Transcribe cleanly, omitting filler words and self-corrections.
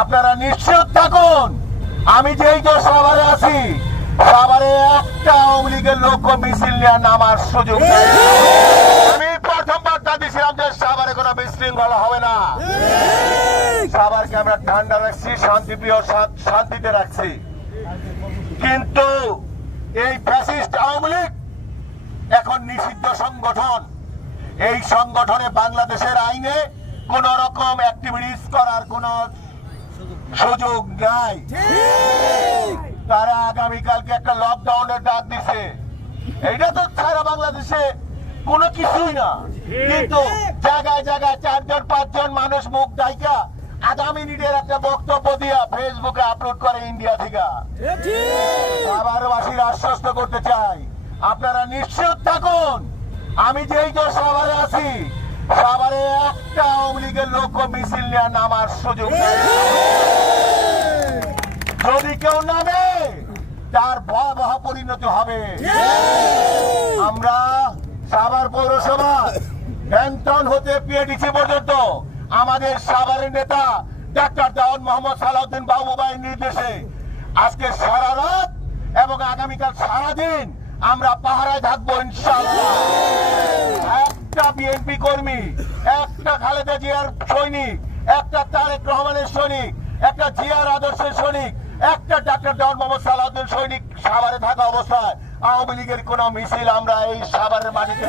আপনারা নিশ্চিত থাকুন, আমি যেই যে সাভারে আছি, সাভারে একটা আওয়ামী লীগের লোক মিছিল নিয়ে নামার সুযোগ নেই। আমি প্রথম বার্তা দিয়েছিলাম যে সাভারে কোনো বিশৃঙ্খলা হবে না। সাভারকে আমরা ঠান্ডা রাখছি, শান্তিপ্রিয়, শান্তিতে রাখছি। কিন্তু এই ফ্যাসিস্ট আওয়ামী লীগ এখন নিষিদ্ধ সংগঠন। এই সংগঠনে বাংলাদেশের আইনে কোন রকম অ্যাক্টিভিটিস করার কোন সুযোগ নাই। তারা আগামীকালকে একটা লকডাউনের ডাক দিছে। এইটা তো সারা বাংলাদেশে কোনো কিছুই না, কিন্তু জায়গায় জায়গায় 4-5 মানুষ মুখ ডাইকা আধা মিনিটের একটা বক্তব্য দিয়া ফেসবুকে আপলোড করে ইন্ডিয়া থেকে। সাভারবাসীর আশ্বস্ত করতে চাই, আপনারা নিশ্চিত থাকুন, আমি যেই যে সাভারে আছি, সাভারে একটা আওয়ামী লীগের লোক মিছিল নিয়ে নামার সুযোগ নেই। যদি কেউ নামে তার ভয়াবহ পরিণতি হবে। আমরা সাভার পৌরসভা বেন্তন হতে পিএডিসি পর্যন্ত আমাদের সাভারের নেতা ডাক্তার দেওয়ান মোহাম্মদ সালাউদ্দিন বাবু ভাইয়ের নির্দেশে আজকে সারা রাত এবং আগামীকাল সারাদিন আমরা পাহারায় থাকবো ইনশাআল্লাহ। একটা বিএনপি কর্মী, একটা খালেদা জিয়ার সৈনিক, একটা তারেক রহমানের সৈনিক, একটা জিয়ার আদর্শের সৈনিক, একটা ডাক্তার দেওয়ান মোহাম্মদ সালাউদ্দিন সৈনিক সাভারে থাকা অবস্থায় আওয়ামী লীগের কোন মিছিল আমরা এই সাভারের মাটিতে